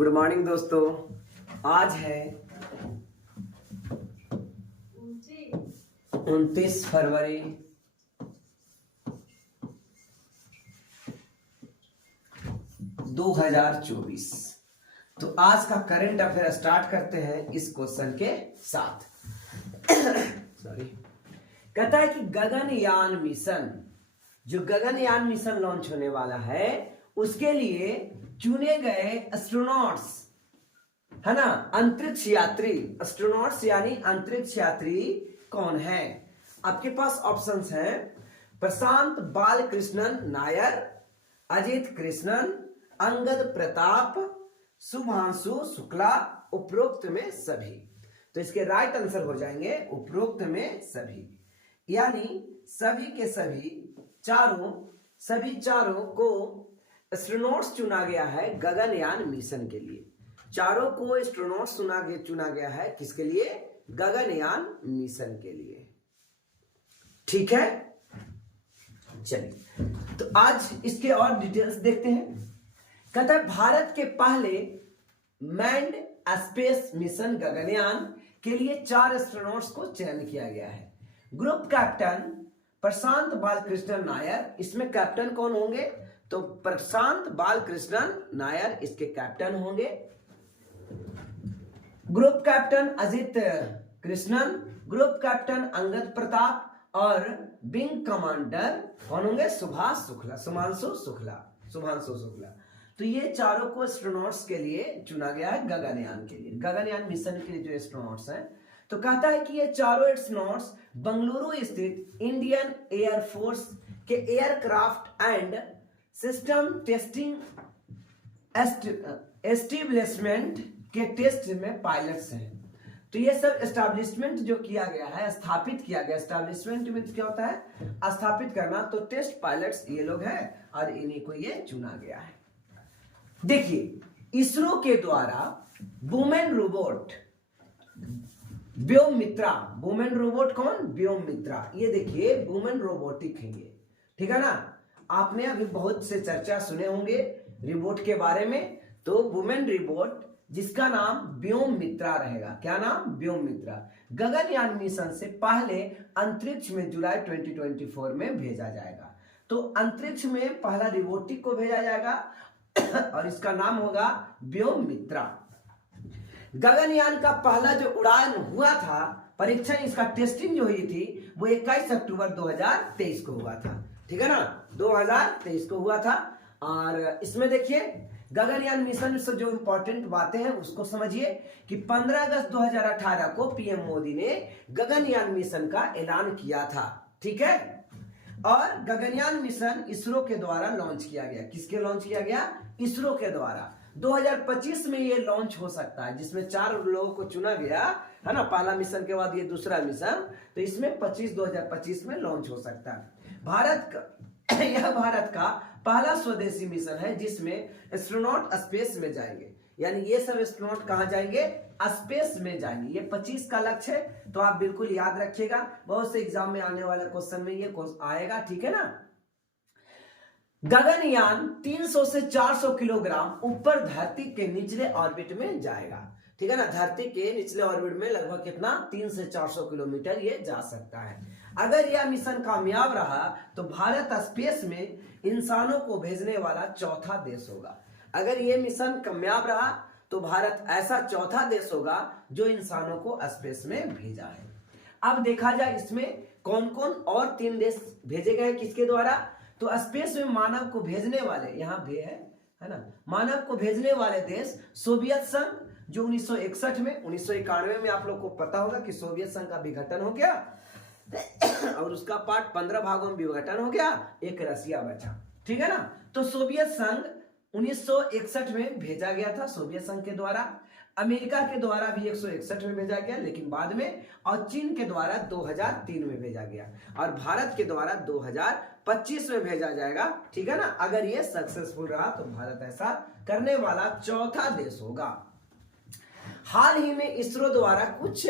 Good morning दोस्तों। आज है 29 फरवरी 2024। तो आज का करंट अफेयर स्टार्ट करते हैं इस क्वेश्चन के साथ। सॉरी, कहता है कि गगनयान मिशन, जो गगनयान मिशन लॉन्च होने वाला है उसके लिए चुने गए एस्ट्रोनॉट्स, है ना, अंतरिक्ष यात्री। एस्ट्रोनॉट्स यानी अंतरिक्ष यात्री कौन है? आपके पास ऑप्शंस हैं प्रशांत बालकृष्णन नायर, अजित कृष्णन, अंगद प्रताप, शुभांशु शुक्ला, उपरोक्त में सभी। तो इसके राइट आंसर हो जाएंगे उपरोक्त में सभी, यानी सभी के सभी चारों को एस्ट्रोनॉट्स चुना गया है गगनयान मिशन के लिए। चारों को एस्ट्रोनॉट्स चुना गया है किसके लिए? गगनयान मिशन के लिए। ठीक है, चलिए तो आज इसके और डिटेल्स देखते हैं। कहता है भारत के पहले मैन्ड स्पेस मिशन गगनयान के लिए 4 एस्ट्रोनॉट्स को चयन किया गया है। ग्रुप कैप्टन प्रशांत बालकृष्णन नायर, इसमें कैप्टन कौन होंगे? तो प्रशांत बालकृष्णन नायर इसके कैप्टन होंगे। Group captain Ajit Krishnan, group captain Angad Pratap और विंग कमांडर कौन होंगे? शुभांशु शुक्ला। तो ये चारों को एस्ट्रोनॉट्स के लिए चुना गया है गगनयान के लिए, गगनयान मिशन के लिए जो एस्ट्रोनॉट्स हैं। तो कहता है कि ये चारों एस्ट्रोनॉट्स बंगलुरु स्थित इंडियन एयरफोर्स के aircraft and system testing establishment के टेस्ट में पायलट्स हैं। तो ये सब एस्टैब्लिशमेंट जो किया गया है, स्थापित किया गया, एस्टैब्लिशमेंट में क्या होता है? स्थापित करना। तो टेस्ट पायलट्स ये लोग हैं और इन्हीं को ये चुना गया है। देखिए, इसरो के द्वारा women robot Vyommitra, women robot कौन? व्योममित्रा। ये देखिए वुमेन रोबोटिक है ये, ठीक है ना। आपने अभी बहुत से चर्चा सुने होंगे रिबोट के बारे में। तो वुमेन रिबोट जिसका नाम व्योममित्रा रहेगा। क्या नाम? व्योममित्रा। गगनयान मिशन से पहले अंतरिक्ष में जुलाई 2024 में भेजा जाएगा। तो अंतरिक्ष में पहला रिबोटिक को भेजा जाएगा और इसका नाम होगा व्योममित्रा। गगनयान का पहला जो उड़ान हुआ था, परीक्षण, इसका टेस्टिंग जो हुई थी वो 21 अक्टूबर 2023 को हुआ था। ठीक है ना, 2023 को हुआ था। और इसमें देखिए गगनयान मिशन से जो इंपॉर्टेंट बातें हैं उसको समझिए कि 15 अगस्त 2018 को पीएम मोदी ने गगनयान मिशन का ऐलान किया था। ठीक है, और गगनयान मिशन इसरो के द्वारा लॉन्च किया गया। किसके लॉन्च किया गया? इसरो के द्वारा। 2025 में ये लॉन्च हो सकता है, जिसमें 4 लोगों को चुना गया है ना, पहला मिशन के बाद ये दूसरा मिशन। तो इसमें 2025 में लॉन्च हो सकता है। यह भारत का पहला स्वदेशी मिशन है जिसमें एस्ट्रोनॉट स्पेस में जाएंगे। यानी ये सब एस्ट्रोनॉट कहां जाएंगे? स्पेस में जाएंगे। ये 25 का लक्ष्य है, तो आप बिल्कुल याद रखिएगा। बहुत से एग्जाम में आने वाले क्वेश्चन में ये आएगा, ठीक है ना। गगनयान 300 से 400 किलोग्राम ऊपर धरती के निचले ऑर्बिट में जाएगा। ठीक है ना, धरती के निचले ऑर्बिट में लगभग कितना? 3 से 400 किलोमीटर ये जा सकता है। अगर यह मिशन कामयाब रहा तो भारत स्पेस में इंसानों को भेजने वाला चौथा देश होगा। अगर यह मिशन कामयाब रहा तो भारत ऐसा चौथा देश होगा जो इंसानों को स्पेस में भेजा है। अब देखा जाए इसमें कौन कौन और 3 देश भेजे गए किसके द्वारा। तो स्पेस में मानव को भेजने वाले यहाँ भी है ना, मानव को भेजने वाले देश सोवियत संघ, जो 1961 में, 1991 में आप लोग को पता होगा कि सोवियत संघ का विघटन हो गया और उसका पार्ट 15 भागों में विघटन हो गया, एक रसिया बचा। ठीक है ना। तो सोवियत संघ 1961 में भेजा गया था सोवियत संघ के द्वारा। अमेरिका के द्वारा भी 161 में भेजा गया लेकिन बाद में, और चीन के द्वारा 2003 में भेजा गया, और भारत के द्वारा 2025 में भेजा जाएगा। ठीक है ना। अगर ये सक्सेसफुल रहा तो भारत ऐसा करने वाला चौथा देश होगा। हाल ही में इसरो द्वारा कुछ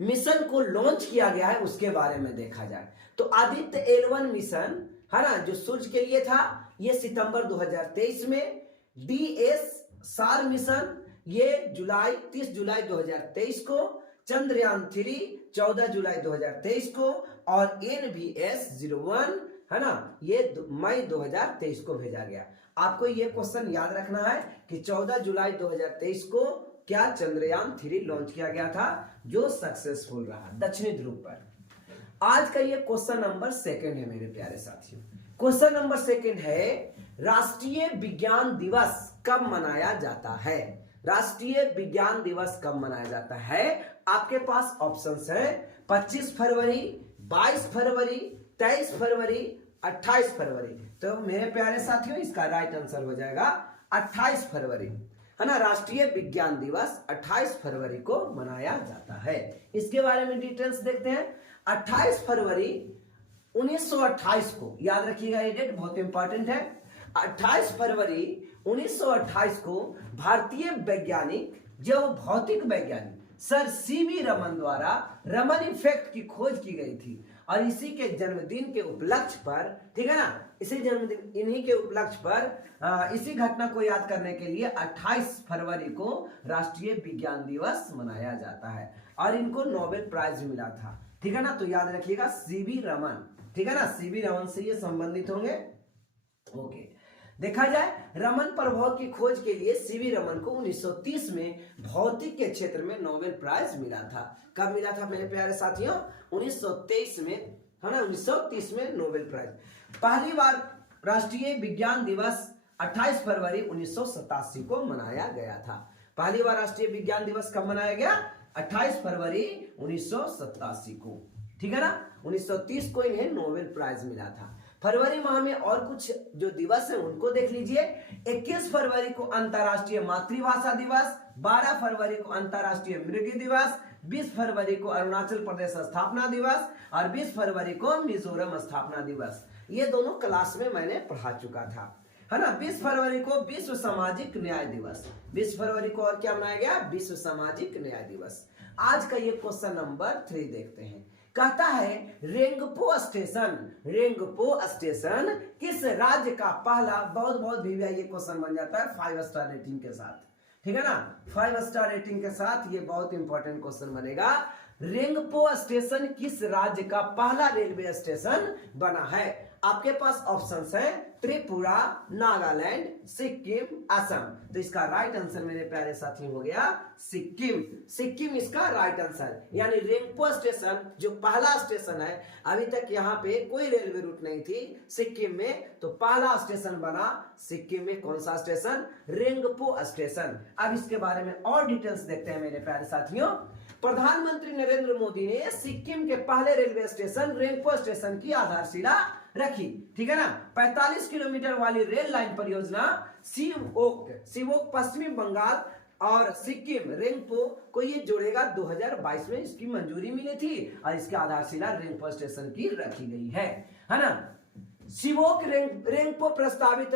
मिशन को लॉन्च किया गया है, उसके बारे में देखा जाए तो आदित्य L1 मिशन है ना, जो सूर्य के लिए था, ये सितंबर 2023 में, DS सार मिशन ये 30 जुलाई 2023 को, चंद्रयान 3 14 जुलाई 2023 को, और NVS-01 है ना, ये मई 2023 को भेजा गया। आपको ये क्वेश्चन याद रखना है कि 14 जुलाई 2023 को क्या चंद्रयान 3 लॉन्च किया गया था, जो सक्सेसफुल रहा दक्षिणी ध्रुव पर। आज का ये क्वेश्चन नंबर 2 है मेरे प्यारे साथियों। क्वेश्चन नंबर 2 है, राष्ट्रीय विज्ञान दिवस कब मनाया जाता है? राष्ट्रीय विज्ञान दिवस कब मनाया जाता है? आपके पास ऑप्शंस है 25 फरवरी, 22 फरवरी, 23 फरवरी, 28 फरवरी। तो मेरे प्यारे साथियों इसका राइट आंसर हो जाएगा 28 फरवरी, है ना। राष्ट्रीय विज्ञान दिवस 28 फरवरी को मनाया जाता है। इसके बारे में डिटेल्स देखते हैं। 28 फरवरी 1928 को, याद रखिएगा ये डेट बहुत इंपॉर्टेंट है। 28 फरवरी 1928 को भारतीय वैज्ञानिक, जो भौतिक वैज्ञानिक सर सीवी रमन द्वारा रमन इफेक्ट की खोज की गई थी, और इसी के जन्मदिन के उपलक्ष्य पर, ठीक है ना, इसी जन्मदिन इन्हीं के उपलक्ष्य पर इसी घटना को याद करने के लिए 28 फरवरी को राष्ट्रीय विज्ञान दिवस मनाया जाता है। और इनको नोबेल प्राइज मिला था, ठीक है ना। तो याद रखिएगा सीवी रमन, ठीक है ना, सीवी रमन से ये संबंधित होंगे। ओके, देखा जाए रमन प्रभाव की खोज के लिए सीवी रमन को 1930 में भौतिक के क्षेत्र में नोबेल प्राइज मिला था। कब मिला था मेरे प्यारे साथियों? 1923 में, है ना, 1930 में नोबेल प्राइज। पहली बार राष्ट्रीय विज्ञान दिवस 28 फरवरी 1987 को मनाया गया था। पहली बार राष्ट्रीय विज्ञान दिवस कब मनाया गया? 28 फरवरी 1987 को, ठीक है ना। 1930 को इन्हें नोबेल प्राइज मिला था। फरवरी माह में और कुछ जो दिवस है उनको देख लीजिए। 21 फरवरी को अंतर्राष्ट्रीय मातृभाषा दिवस, 12 फरवरी को अंतर्राष्ट्रीय मृगी दिवस, 20 फरवरी को अरुणाचल प्रदेश स्थापना दिवस, और 20 फरवरी को मिजोरम स्थापना दिवस। ये दोनों क्लास में मैंने पढ़ा चुका था, है ना। 20 फरवरी को विश्व सामाजिक न्याय दिवस, 20 फरवरी को और क्या मनाया गया? विश्व सामाजिक न्याय दिवस। आज का ये क्वेश्चन नंबर 3 देखते हैं। कहता है रेंगपो स्टेशन किस राज्य का पहला, बहुत भैया ये क्वेश्चन बन जाता है 5 स्टार रेटिंग के साथ, ठीक है ना। 5 स्टार रेटिंग के साथ ये बहुत इंपॉर्टेंट क्वेश्चन बनेगा। रेंगपो स्टेशन किस राज्य का पहला रेलवे स्टेशन बना है? आपके पास ऑप्शंस है त्रिपुरा, नागालैंड, सिक्किम, असम। तो इसका राइट आंसर मेरे प्यारे साथी हो गया सिक्किम। सिक्किम इसका राइट आंसर, यानी रेंगपो स्टेशन जो पहला स्टेशन है, अभी तक यहाँ पे कोई रेलवे रूट नहीं थी सिक्किम में, तो पहला स्टेशन बना सिक्किम में। कौन सा स्टेशन? रेंगपो स्टेशन। अब इसके बारे में और डिटेल्स देखते हैं मेरे प्यारे साथियों। प्रधानमंत्री नरेंद्र मोदी ने सिक्किम के पहले रेलवे स्टेशन रेंगपो स्टेशन की आधारशिला रखी, ठीक है ना। 45 किलोमीटर वाली रेल लाइन परियोजना सिवोक पश्चिमी बंगाल और सिक्किम रेंगपो को ये जोड़ेगा। 2022 में इसकी मंजूरी मिली थी और इसकी आधारशिला रेंगपो स्टेशन की रखी गई है ना। सिवोक रेंगपो प्रस्तावित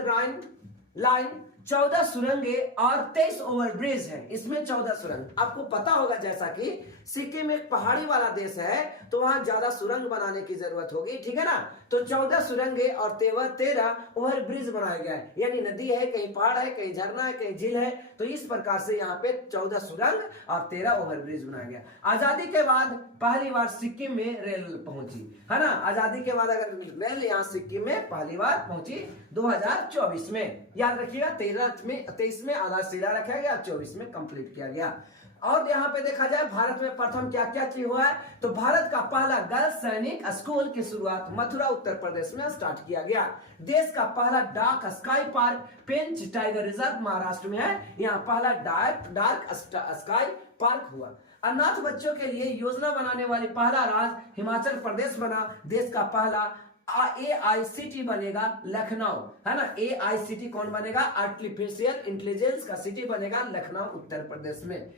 लाइन 14 सुरंगे और 23 ओवरब्रिज है। इसमें 14 सुरंग, आपको पता होगा जैसा कि सिक्किम एक पहाड़ी वाला देश है तो वहां ज्यादा सुरंग बनाने की जरूरत होगी, ठीक है ना। तो 14 सुरंगे और 13 ओवरब्रिज बनाए गए, यानी नदी है, कहीं पहाड़ है, कहीं झरना है, कहीं झील है, तो इस प्रकार से यहाँ पे 14 सुरंग और 13 ओवरब्रिज बनाया गया। आजादी के बाद पहली बार सिक्किम में रेल पहुंची, है ना। आजादी के बाद अगर रेल यहाँ सिक्किम में पहली बार पहुंची 2024 में, याद रखिएगा। 23 में आधारशिला रखा गया, 24 में कंप्लीट किया गया। और यहाँ पे देखा जाए भारत में प्रथम क्या क्या चीज हुआ है, तो भारत का पहला गर्ल्स सैनिक स्कूल की शुरुआत मथुरा उत्तर प्रदेश में स्टार्ट किया गया। देश का पहला डार्क स्काई पार्क पेंच टाइगर रिजर्व महाराष्ट्र में है, यहाँ पहला डार्क स्काई पार्क हुआ। अनाथ बच्चों के लिए योजना बनाने वाली पहला राज्य हिमाचल प्रदेश बना। देश का पहला AICT बनेगा लखनऊ, है ना। AICT कौन बनेगा? आर्टिफिशियल इंटेलिजेंस का सिटी बनेगा लखनऊ उत्तर प्रदेश में,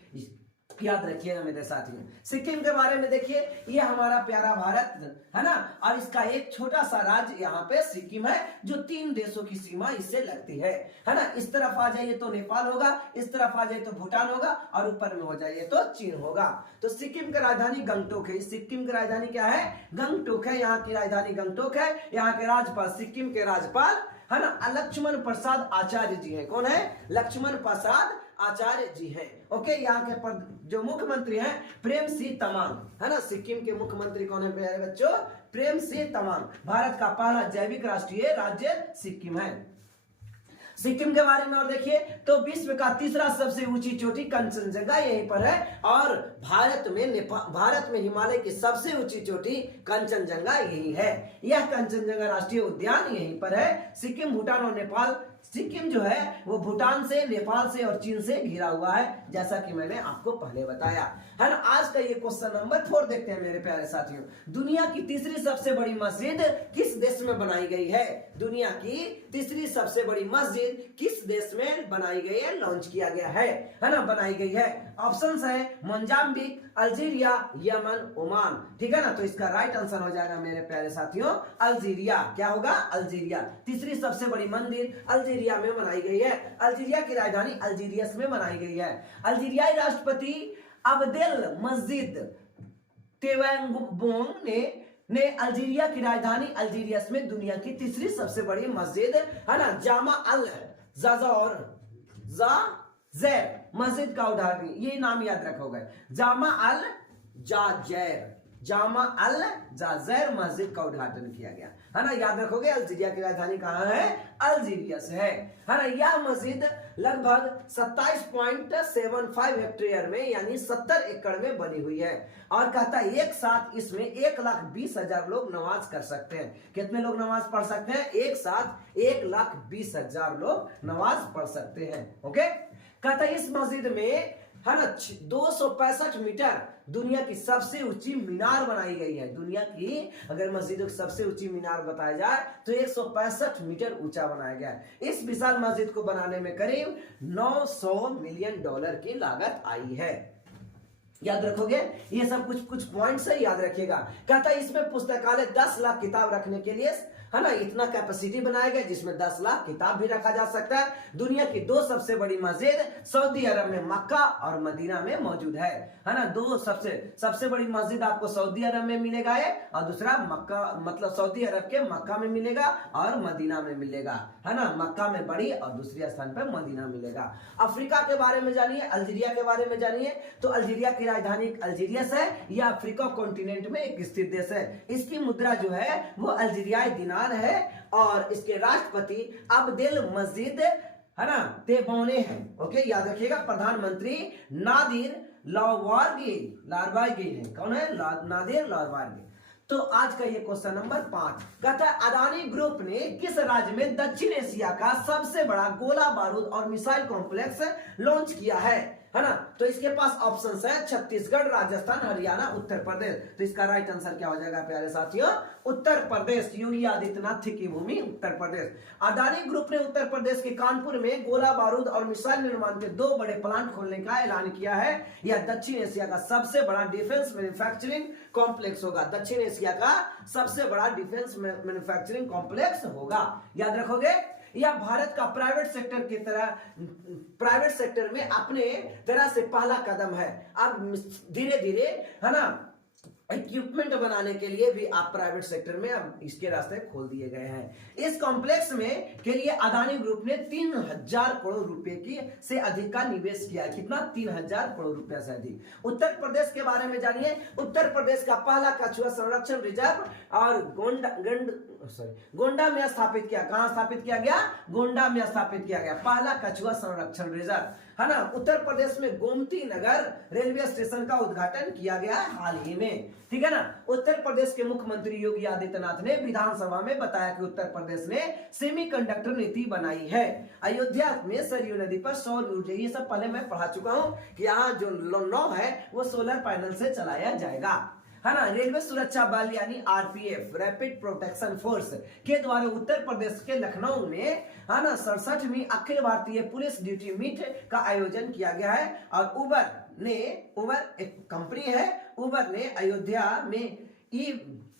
याद रखिएगा मेरे साथियों। सिक्किम के बारे में देखिए, ये हमारा प्यारा भारत है ना, और इसका एक छोटा सा राज्य यहाँ पे सिक्किम है जो 3 देशों की सीमा इससे लगती है ना। इस तरफ आ जाइए तो नेपाल होगा, इस तरफ आ जाइए तो भूटान होगा, और ऊपर में हो जाइए तो चीन होगा। तो सिक्किम की राजधानी गंगटोक है। सिक्किम की राजधानी क्या है? गंगटोक है। यहाँ की राजधानी गंगटोक है। यहाँ के राज्यपाल, सिक्किम के राज्यपाल है ना, लक्ष्मण प्रसाद आचार्य जी हैं। कौन है? लक्ष्मण प्रसाद आचार्य जी हैं। ओके, यहाँ के जो मुख्यमंत्री हैं प्रेम सिंह तमांग, है ना। सिक्किम के मुख्यमंत्री कौन है प्यारे बच्चों? प्रेम सिंह तमांग। भारत का पहला जैविक राष्ट्रीय राज्य सिक्किम है। सिक्किम के बारे में और देखिए तो विश्व का तीसरा सबसे ऊंची चोटी कंचनजंगा यहीं पर है, और भारत में हिमालय की सबसे ऊंची चोटी कंचनजंगा यही है। यह कंचनजंगा राष्ट्रीय उद्यान यहीं पर है। सिक्किम, भूटान और नेपाल, सिक्किम जो है वो भूटान से, नेपाल से और चीन से घिरा हुआ है, जैसा कि मैंने आपको पहले बताया, है ना। आज का ये क्वेश्चन नंबर 4 देखते हैं मेरे प्यारे साथियों। दुनिया की तीसरी सबसे बड़ी मस्जिद किस देश में बनाई गई है? दुनिया की तीसरी सबसे बड़ी मस्जिद किस देश में बनाई गई है, लॉन्च किया गया है ना, बनाई गई है? ऑप्शंस है मोजाम्बिक, अल्जीरिया, यमन, ओमान। ठीक है ना, तो इसका राइट आंसर हो जाएगा मेरे प्यारे साथियों अल्जीरिया। क्या होगा? अल्जीरिया। तीसरी सबसे बड़ी मंदिर अल्जीरिया में बनाई गई है। अल्जीरिया की राजधानी अल्जीरियस में बनाई गई है। अल्जीरियाई राष्ट्रपति अब्देल मजीद टेबैंग ने अल्जीरिया की राजधानी अल्जीरियस में दुनिया की तीसरी सबसे बड़ी मस्जिद, है ना, जामा अल जाज़ेर मस्जिद का उदाहरण, ये नाम याद रखोगे, जामा अल जाज़ेर मस्जिद का उद्घाटन किया गया, है ना, याद रखोगे। अल्जीरिया की राजधानी कहाँ है? अल्जीरियस है ना। यह मस्जिद लगभग 27.75 हेक्टेयर में यानी 70 एकड़ में बनी हुई है, और कहता है एक साथ इसमें 1,20,000 लोग नमाज कर सकते हैं। कितने लोग नमाज पढ़ सकते हैं? एक साथ 1,20,000 लोग नमाज पढ़ सकते हैं। ओके, कहता है इस मस्जिद में, है ना, 265 मीटर दुनिया की सबसे ऊंची मीनार बनाई गई है। दुनिया की अगर मस्जिद की सबसे ऊंची मीनार बताया जाए तो 165 मीटर ऊंचा बनाया गया है। इस विशाल मस्जिद को बनाने में करीब $900 मिलियन की लागत आई है। याद रखोगे, ये सब कुछ पॉइंट्स है, याद रखिएगा। कहता है इसमें पुस्तकालय 10 लाख किताब रखने के लिए, है ना, इतना कैपेसिटी बनाया गया जिसमें 10 लाख किताब भी रखा जा सकता है। दुनिया की 2 सबसे बड़ी मस्जिद सऊदी अरब में मक्का और मदीना में मौजूद है ना। 2 सबसे बड़ी मस्जिद आपको सऊदी अरब में मिलेगा है, और दूसरा मक्का, मतलब सऊदी अरब के मक्का में मिलेगा और मदीना में मिलेगा, है ना। मक्का में बड़ी और दूसरे स्थान पर मदीना मिलेगा। अफ्रीका के बारे में जानिए, अल्जीरिया के बारे में जानिए। तो अल्जीरिया की राजधानी अल्जीरियस है। यह अफ्रीका कॉन्टिनेंट में एक स्थित देश है। इसकी मुद्रा जो है वो अल्जीरियाई दिनार है, और इसके राष्ट्रपति अब्देल मजीद, है ना, तेबौने हैं। ओके, याद रखिएगा। प्रधानमंत्री नादिर लारवागी है। कौन है? नादिर लारवागी। तो आज का ये क्वेश्चन नंबर 5 कहता है अदानी ग्रुप ने किस राज्य में दक्षिण एशिया का सबसे बड़ा गोला बारूद और मिसाइल कॉम्प्लेक्स लॉन्च किया है ना। तो इसके पास ऑप्शंस है छत्तीसगढ़, राजस्थान, हरियाणा, उत्तर प्रदेश। तो इसका राइट आंसर क्या हो जाएगा प्यारे साथियों? उत्तर प्रदेश। योगी आदित्यनाथ की भूमि उत्तर प्रदेश। अदानी ग्रुप ने उत्तर प्रदेश के कानपुर में गोला बारूद और मिसाइल निर्माण के 2 बड़े प्लांट खोलने का ऐलान किया है। यह दक्षिण एशिया का सबसे बड़ा डिफेंस मैन्युफैक्चरिंग कॉम्प्लेक्स होगा। दक्षिण एशिया का सबसे बड़ा डिफेंस मैन्युफैक्चरिंग कॉम्प्लेक्स होगा। याद रखोगे, यह भारत का प्राइवेट सेक्टर में अपने तरह से पहला कदम है। अब धीरे धीरे, है ना, इक्विपमेंट बनाने के लिए भी आप प्राइवेट सेक्टर में अब इसके रास्ते खोल दिए गए हैं। इस कॉम्प्लेक्स में के लिए अदानी ग्रुप ने 3,000 करोड़ रुपए की से अधिक का निवेश किया है। कितना? 3,000 करोड़ रुपए से अधिक। उत्तर प्रदेश के बारे में जानिए। उत्तर प्रदेश का पहला कछुआ संरक्षण रिजर्व और गोंडा में स्थापित किया। कहां स्थापित किया गया? गोंडा में स्थापित किया गया पहला कछुआ संरक्षण रिजर्व, है ना। उत्तर प्रदेश में गोमती नगर रेलवे स्टेशन का उद्घाटन किया गया हाल ही में। ठीक है ना। उत्तर प्रदेश के मुख्यमंत्री योगी आदित्यनाथ ने विधानसभा में बताया कि उत्तर प्रदेश ने सेमीकंडक्टर नीति बनाई है। अयोध्या में सरयू नदी पर सौर ऊर्जा, ये सब पहले मैं पढ़ा चुका हूं कि यहाँ जो लौ है वो सोलर पैनल से चलाया जाएगा, है ना। रेलवे सुरक्षा बल यानी आरपीएफ, रैपिड प्रोटेक्शन फोर्स के द्वारा उत्तर प्रदेश के लखनऊ में, है ना, 67वीं Akhil Bharatiya police duty meet का आयोजन किया गया है। और उबर एक कंपनी है, उबर ने अयोध्या में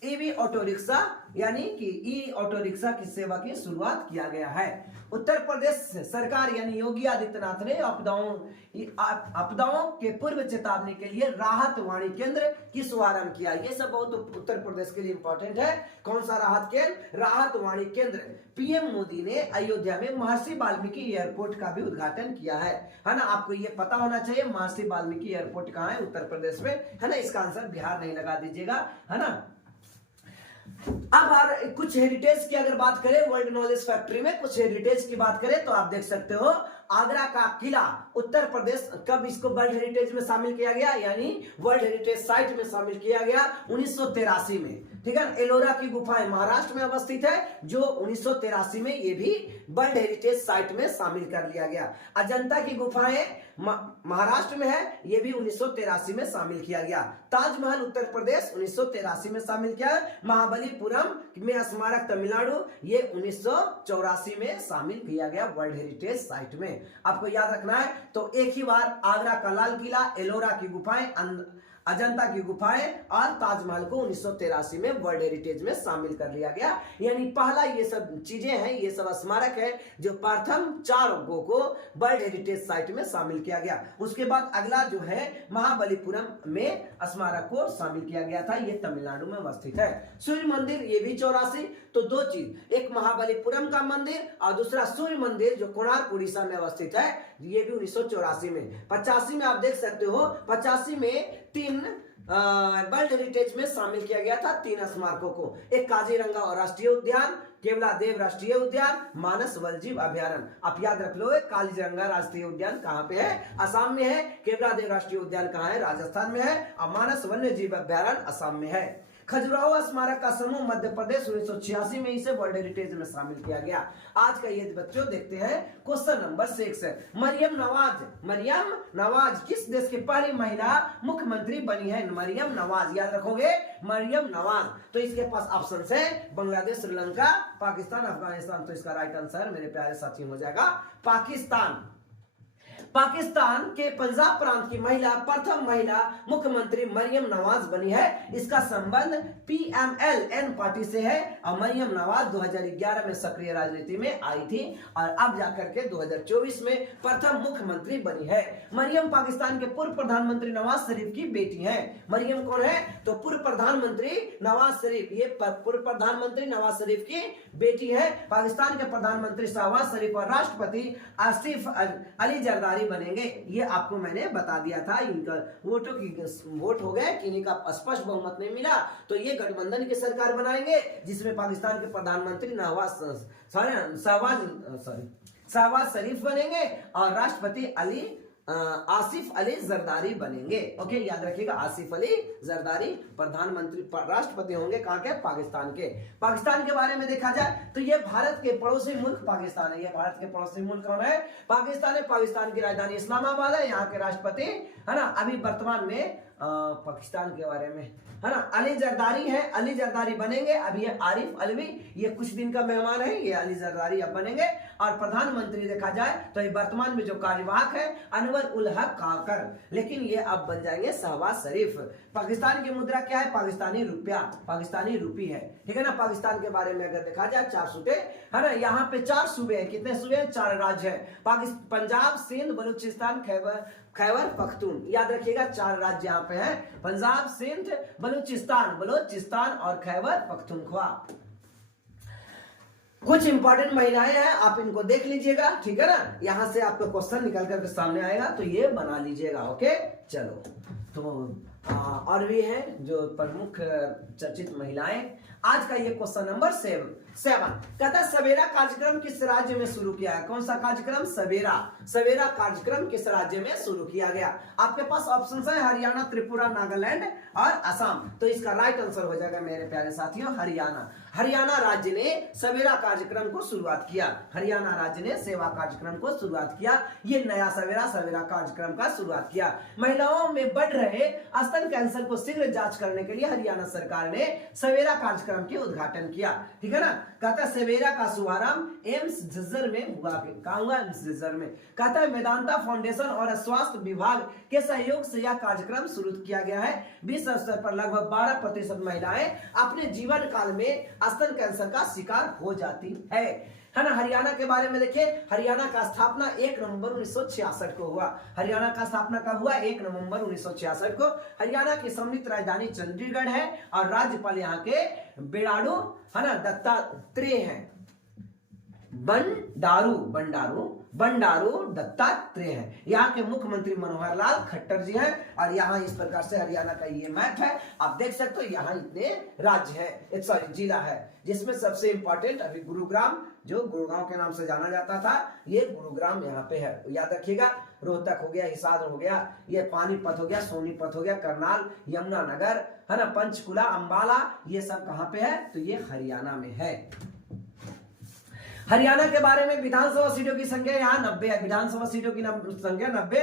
ईवी ऑटो रिक्शा यानी कि ई ऑटो रिक्शा की सेवा की शुरुआत किया गया है। उत्तर प्रदेश सरकार यानी योगी आदित्यनाथ ने आपदाओं के पूर्व चेतावनी के लिए राहत वाणी केंद्र की शुभारंभ किया। ये सब बहुत उत्तर प्रदेश के लिए इंपॉर्टेंट है। कौन सा राहत केंद्र? राहत वाणी केंद्र। पीएम मोदी ने अयोध्या में महर्षि वाल्मीकि एयरपोर्ट का भी उद्घाटन किया है ना। आपको ये पता होना चाहिए महर्षि वाल्मीकि एयरपोर्ट कहाँ है? उत्तर प्रदेश में है ना। इसका आंसर बिहार नहीं लगा दीजिएगा, है ना। अब कुछ हेरिटेज की अगर बात करें, वर्ल्ड नॉलेज फैक्ट्री में कुछ हेरिटेज की बात करें तो आप देख सकते हो आगरा का किला उत्तर प्रदेश कब इसको वर्ल्ड हेरिटेज में शामिल किया गया, यानी वर्ल्ड हेरिटेज साइट में शामिल किया गया 1983 में। ठीक है। एलोरा की गुफाएं महाराष्ट्र में अवस्थित है, जो 1983 में ये भी वर्ल्ड हेरिटेज साइट में शामिल कर लिया गया। अजंता की गुफाएं महाराष्ट्र में है, ये भी 1983 में शामिल किया गया। ताजमहल उत्तर प्रदेश 1983 में शामिल किया। महाबलीपुरम में स्मारक तमिलनाडु, ये 1984 में शामिल किया गया वर्ल्ड हेरिटेज साइट में। आपको याद रखना है। तो एक ही बार आगरा का लाल किला, एलोरा की गुफाएं, अजंता की गुफाएं और ताजमहल को 1983 में वर्ल्ड हेरिटेज में शामिल कर लिया गया। यानी पहला ये सब चीजें हैं, ये सब स्मारक है जो प्रथम 4 को वर्ल्ड हेरिटेज साइट में शामिल किया गया। उसके बाद अगला जो है महाबलीपुरम में स्मारक को शामिल किया गया था, ये तमिलनाडु में अवस्थित है। सूर्य मंदिर ये भी 84। तो दो चीज, एक महाबलीपुरम का मंदिर और दूसरा सूर्य मंदिर जो कोणार्क उड़ीसा में अवस्थित है, ये भी 1984 में। 85 में आप देख सकते हो, 85 में 3 वर्ल्ड हेरिटेज में शामिल किया गया था 3 स्मारकों को। एक काजीरंगा और राष्ट्रीय उद्यान, केवलादेव राष्ट्रीय उद्यान, मानस वन्यजीव अभ्यारण्य। आप याद रख लो, काजीरंगा राष्ट्रीय उद्यान कहाँ पे है? असम में है। केवलादेव राष्ट्रीय उद्यान कहाँ है? राजस्थान में है। और मानस वन्यजीव अभ्यारण्य असम में है। खजुराहो स्मारक का समूह मध्य प्रदेश 1986 में इसे वर्ल्ड हेरिटेज में शामिल किया गया। आज का ये बच्चों देखते हैं क्वेश्चन नंबर 6 है। मरियम नवाज किस देश की पहली महिला मुख्यमंत्री बनी है? मरियम नवाज, याद रखोगे मरियम नवाज। तो इसके पास ऑप्शन है बांग्लादेश, श्रीलंका, पाकिस्तान, अफगानिस्तान। तो इसका राइट आंसर मेरे प्यारे साथी हो जाएगा पाकिस्तान। पाकिस्तान के पंजाब प्रांत की प्रथम महिला मुख्यमंत्री मरियम नवाज बनी है। इसका संबंध PMLN पार्टी से है और मरियम नवाज 2011 में सक्रिय राजनीति में आई थी और अब जाकर के 2024 में प्रथम मुख्यमंत्री बनी है। मरियम पाकिस्तान के पूर्व प्रधानमंत्री नवाज शरीफ की बेटी है। मरियम कौन है? तो पूर्व प्रधानमंत्री नवाज शरीफ, ये पूर्व प्रधानमंत्री नवाज शरीफ की बेटी है। पाकिस्तान के प्रधानमंत्री शहबाज शरीफ और राष्ट्रपति आसिफ अली जरदारी बनेंगे। ये आपको मैंने बता दिया था। इनका वोट हो गए कि इनका स्पष्ट बहुमत नहीं मिला, तो ये गठबंधन की सरकार बनाएंगे जिसमें पाकिस्तान के प्रधानमंत्री शहबाज शरीफ बनेंगे और राष्ट्रपति आसिफ अली जरदारी बनेंगे। ओके, याद रखिएगा आसिफ अली जरदारी प्रधानमंत्री राष्ट्रपति होंगे। कहां के? पाकिस्तान के। पाकिस्तान के बारे में देखा जाए तो ये भारत के पड़ोसी मुल्क पाकिस्तान है। ये भारत के पड़ोसी मुल्क कौन है? पाकिस्तान है। पाकिस्तान की राजधानी इस्लामाबाद है। यहाँ के राष्ट्रपति है ना अभी वर्तमान में पाकिस्तान के बारे में है ना अली जरदारी है। अली जरदारी बनेंगे। अभी ये आरिफ अलवी, ये कुछ दिन का मेहमान है, ये अली जरदारी अब बनेंगे। और प्रधानमंत्री देखा जाए तो ये वर्तमान में जो कार्यवाहक है अनवर उल हक काकर, लेकिन ये अब बन जाएंगे शहबाज शरीफ। पाकिस्तान की मुद्रा क्या है? पाकिस्तानी रुपया, पाकिस्तानी रुपी है। ठीक है ना। पाकिस्तान के बारे में अगर देखा जाए 4 सूबे है ना, यहाँ पे 4 सूबे हैं। कितने सूबे हैं? 4 राज्य है। पंजाब, सिंध, बलूचिस्तान, खैबर पख्तून। याद रखिएगा 4 राज्य यहाँ पे हैं। पंजाब, सिंध, बलूचिस्तान और खैबर पख्तूनख्वा। कुछ इंपॉर्टेंट महिलाएं हैं, आप इनको देख लीजिएगा। ठीक है ना। यहां से आपका क्वेश्चन निकल करके सामने आएगा तो ये बना लीजिएगा। ओके, चलो। तो और भी है जो प्रमुख चर्चित महिलाएं। आज का ये क्वेश्चन नंबर 7 कहता है सवेरा कार्यक्रम किस राज्य में शुरू किया है? कौन सा कार्यक्रम? सवेरा कार्यक्रम किस राज्य में शुरू किया गया? आपके पास ऑप्शन है हरियाणा, त्रिपुरा, नागालैंड और असम। तो इसका राइट आंसर हो जाएगा मेरे प्यारे साथियों हरियाणा राज्य ने सवेरा कार्यक्रम को शुरुआत किया। हरियाणा राज्य ने सेवा कार्यक्रम को शुरुआत किया। ये नया सवेरा कार्यक्रम का शुरुआत किया। महिलाओं में बढ़ रहे स्तन कैंसर को शीघ्र जांच करने के लिए हरियाणा सरकार ने सवेरा कार्यक्रम के उद्घाटन किया। ठीक है ना। कहता है सवेरा का शुभारंभ एम्स झज्जर में हुआ। एम्स झज्जर में। कहता है मेदांता फाउंडेशन और स्वास्थ्य विभाग के सहयोग से यह कार्यक्रम शुरू किया गया है। 20 स्तर पर लगभग 12% महिलाएं अपने जीवन काल में स्तन कैंसर का शिकार हो जाती है ना। हरियाणा के बारे में देखिए, हरियाणा का स्थापना 1 नवंबर 1966 को हुआ। हरियाणा का स्थापना कब हुआ? 1 नवंबर 1966 को। हरियाणा की सम्मिलित राजधानी चंडीगढ़ है और राज्यपाल यहाँ के बिड़ाड़ू है ना दत्तात्रेय हैं। बंडारू दत्तात्रेय हैं। यहाँ के मुख्यमंत्री मनोहर लाल खट्टर जी हैं। और यहाँ इस प्रकार से हरियाणा का ये मैप है, आप देख सकते हो। यहाँ इतने राज्य है, सॉरी जिला है, जिसमें सबसे इंपॉर्टेंट अभी गुरुग्राम, जो गुड़गांव के नाम से जाना जाता था, ये गुरुग्राम यहाँ पे है, याद रखिएगा। रोहतक हो गया, हिसार हो गया, ये पानीपत हो गया, सोनीपत हो गया, करनाल, यमुनानगर है ना, पंचकुला, अंबाला, ये सब कहाँ पे है? तो ये हरियाणा में है। हरियाणा के बारे में विधानसभा सीटों की संख्या यहाँ 90 है। विधानसभा सीटों की संख्या 90,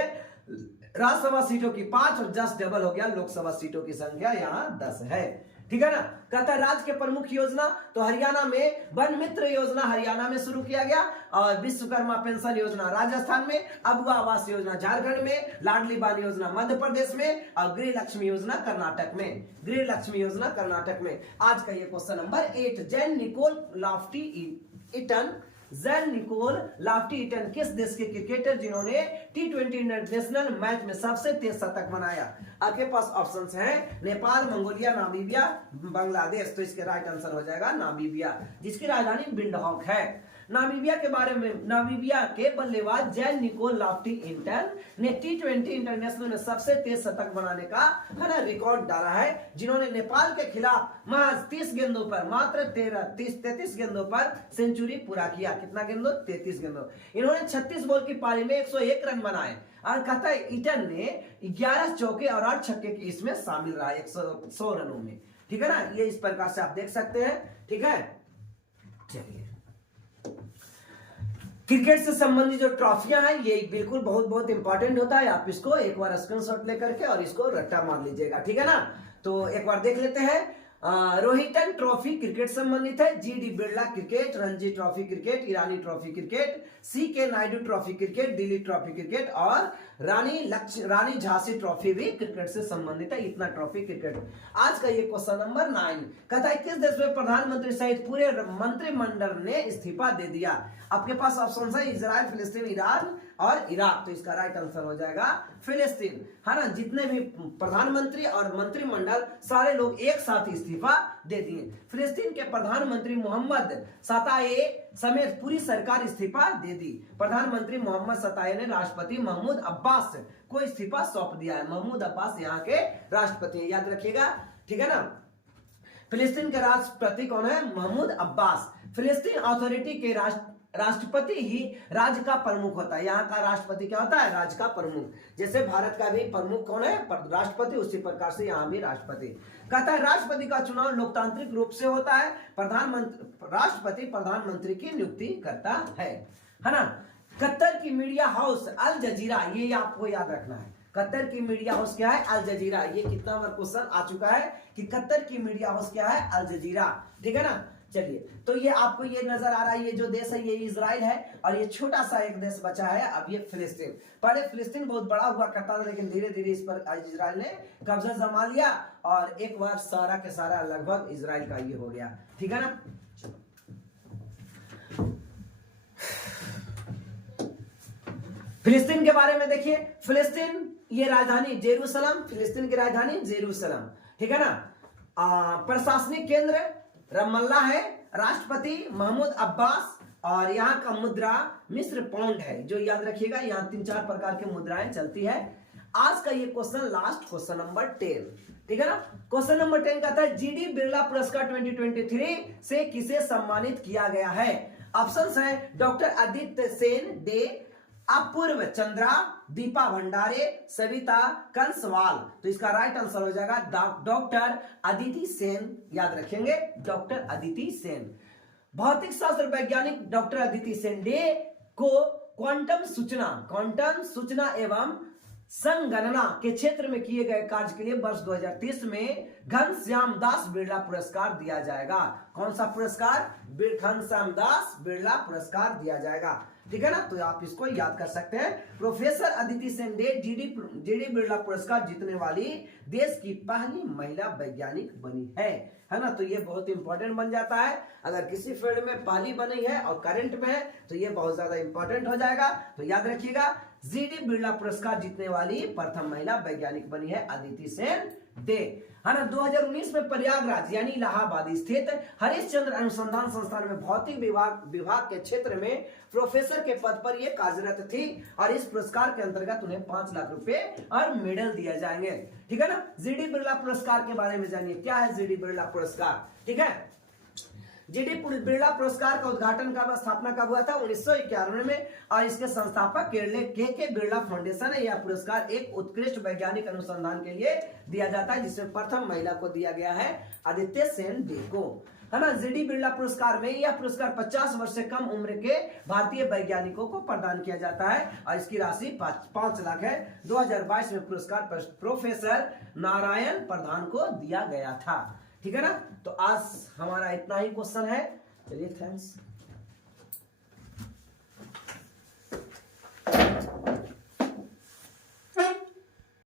राज्यसभा सीटों की 5 और 10 डबल हो गया, लोकसभा सीटों की संख्या यहाँ 10 है। ठीक है ना। कहता है राज्य के प्रमुख योजना, तो हरियाणा में वन मित्र योजना हरियाणा में शुरू किया गया, और विश्वकर्मा पेंशन योजना राजस्थान में, अबुआ आवास योजना झारखंड में, लाडली बाल योजना मध्य प्रदेश में, और गृह लक्ष्मी योजना कर्नाटक में। गृह लक्ष्मी योजना कर्नाटक में। आज का ये क्वेश्चन नंबर 8, जैन निकोल लाफ्टी ईटन किस देश के क्रिकेटर जिन्होंने T20 इंटरनेशनल मैच में सबसे तेज शतक बनाया? आपके पास ऑप्शंस हैं नेपाल, मंगोलिया, नामीबिया, बांग्लादेश। तो इसके राइट आंसर हो जाएगा नामीबिया, जिसकी राजधानी विंडहॉक है। नामीबिया के बारे में, नामीबिया के बल्लेबाज जैन निकोल लाफ्टी ईटन ने T20 इंटरनेशनल में सबसे तेज शतक बनाने का है ना रिकॉर्ड डाला है, जिन्होंने नेपाल के खिलाफ महज 30 गेंदों पर मात्र 33 गेंदों पर सेंचुरी पूरा किया। कितना गेंदों? 33 गेंदों। इन्होंने 36 बॉल की पारी में 101 रन बनाए। और कहता है ईटन ने 11 चौके और 8 छक्के इसमें शामिल रहा 100 रनों में। ठीक है ना, ये इस प्रकार से आप देख सकते हैं। ठीक है, चलिए क्रिकेट से संबंधित जो ट्रॉफियां हैं ये बिल्कुल बहुत इंपॉर्टेंट होता है। आप इसको एक बार स्क्रीनशॉट लेकर के और इसको रट्टा मार लीजिएगा। ठीक है ना, तो एक बार देख लेते हैं। रोहिटन ट्रॉफी क्रिकेट संबंधित है, GD. Birla cricket, Ranji trophy cricket, Irani trophy cricket, C.K. Naidu trophy cricket, Dilip trophy cricket, और रानी झांसी ट्रॉफी भी क्रिकेट से संबंधित है। इतना ट्रॉफी क्रिकेट। आज का ये क्वेश्चन नंबर 9 कहता है किस देश में प्रधानमंत्री सहित पूरे मंत्रिमंडल ने इस्तीफा दे दिया? आपके पास ऑप्शन है इजराइल, फिलिस्तीन, ईरान और इराक। तो इसका राइट आंसर हो जाएगा फिलिस्तीन, है ना। जितने भी प्रधानमंत्री और मंत्रिमंडल सारे लोग एक साथ इस्तीफा दे दिए। फिलिस्तीन के प्रधानमंत्री मोहम्मद सताए समेत पूरी सरकार इस्तीफा दे दी। प्रधानमंत्री मोहम्मद सताए ने राष्ट्रपति महमूद अब्बास को इस्तीफा सौंप दिया है। महमूद अब्बास यहाँ के राष्ट्रपति, याद रखिएगा। ठीक है ना। फिलिस्तीन के राष्ट्रपति कौन है? महमूद अब्बास। फिलिस्तीन अथॉरिटी के राष्ट्रपति ही राज्य का प्रमुख होता है। यहाँ का राष्ट्रपति क्या होता है? राज्य का प्रमुख। जैसे भारत का भी प्रमुख कौन है? राष्ट्रपति। उसी प्रकार से यहाँ भी राष्ट्रपति। कहता है राष्ट्रपति का चुनाव लोकतांत्रिक रूप से होता है। राष्ट्रपति प्रधानमंत्री की नियुक्ति करता है ना। कतर की मीडिया हाउस अल जजीरा, ये आपको याद रखना है। कतर की मीडिया हाउस क्या है? अल जजीरा। ये कितना बार क्वेश्चन आ चुका है कि कतर की मीडिया हाउस क्या है? अल जजीरा। ठीक है ना। चलिए, तो ये आपको ये नजर आ रहा है, ये जो देश है ये इजराइल है, और ये छोटा सा एक देश बचा है अब ये फिलिस्तीन। पहले फिलिस्तीन बहुत बड़ा हुआ करता था, लेकिन धीरे धीरे इस पर इजराइल ने कब्जा जमा लिया, और एक बार सारा के सारा लगभग इजराइल का ये हो गया। ठीक है ना। फिलिस्तीन के बारे में देखिए, फिलिस्तीन ये राजधानी जेरूसलम, फिलिस्तीन की राजधानी जेरूसलम। ठीक है ना। प्रशासनिक केंद्र रमल्ला है, राष्ट्रपति महमूद अब्बास, और यहाँ का मुद्रा मिस्र पाउंड है। जो याद रखिएगा, यहाँ 3-4 प्रकार की मुद्राएं चलती है। आज का ये क्वेश्चन लास्ट क्वेश्चन नंबर 10। ठीक है ना। क्वेश्चन नंबर 10 कहता है जी.डी. बिरला पुरस्कार 2023 से किसे सम्मानित किया गया है? ऑप्शंस है डॉक्टर आदित्य सेन डे, अपूर्व चंद्रा, दीपा भंडारे, सविता कंसवाल। तो इसका राइट आंसर हो जाएगा डॉक्टर अदिति सेन। याद रखेंगे, डॉक्टर अदिति सेन। भौतिक शास्त्र वैज्ञानिक डॉक्टर अदिति सेन डे को क्वांटम सूचना एवं संगणना के क्षेत्र में किए गए कार्य के लिए वर्ष 2030 में घनश्याम दास बिरला पुरस्कार दिया जाएगा। कौन सा पुरस्कार? घनश्याम दास बिरला पुरस्कार दिया जाएगा। ठीक है ना, तो आप इसको याद कर सकते हैं। प्रोफेसर अदिति सेंडे जीडी बिरला पुरस्कार जीतने वाली देश की पहली महिला वैज्ञानिक बनी है ना। तो ये बहुत इंपॉर्टेंट बन जाता है। अगर किसी फील्ड में पहली बनी है और करंट में है तो ये बहुत ज्यादा इंपॉर्टेंट हो जाएगा। तो याद रखिएगा, जीडी बिरला पुरस्कार जीतने वाली प्रथम महिला वैज्ञानिक बनी है अदिति सेन डे, है ना। 2019 में प्रयागराज यानी इलाहाबाद स्थित हरिश्चंद्र अनुसंधान संस्थान में भौतिक विभाग के क्षेत्र में प्रोफेसर के पद पर ये कार्यरत थी और इस पुरस्कार के अंतर्गत उन्हें 5 लाख रुपए और मेडल दिए जाएंगे। ठीक है ना। जीडी बिरला पुरस्कार के बारे में जानिए, क्या है जीडी बिरला पुरस्कार। ठीक है, जीडी बिरला पुरस्कार का उद्घाटन कब, स्थापना कब हुआ था? 1991 में और इसके संस्थापक के बिरला फाउंडेशन है। यह पुरस्कार एक उत्कृष्ट वैज्ञानिक अनुसंधान के लिए दिया जाता है, जिसमें प्रथम महिला को दिया गया है आदित्य सेन डे को, है ना। जीडी बिरला पुरस्कार में यह पुरस्कार 50 वर्ष से कम उम्र के भारतीय वैज्ञानिकों को प्रदान किया जाता है और इसकी राशि 5 लाख है। 2022 में पुरस्कार प्रोफेसर नारायण प्रधान को दिया गया था। ठीक है ना। तो आज हमारा इतना ही क्वेश्चन है। चलिए, थैंक्स।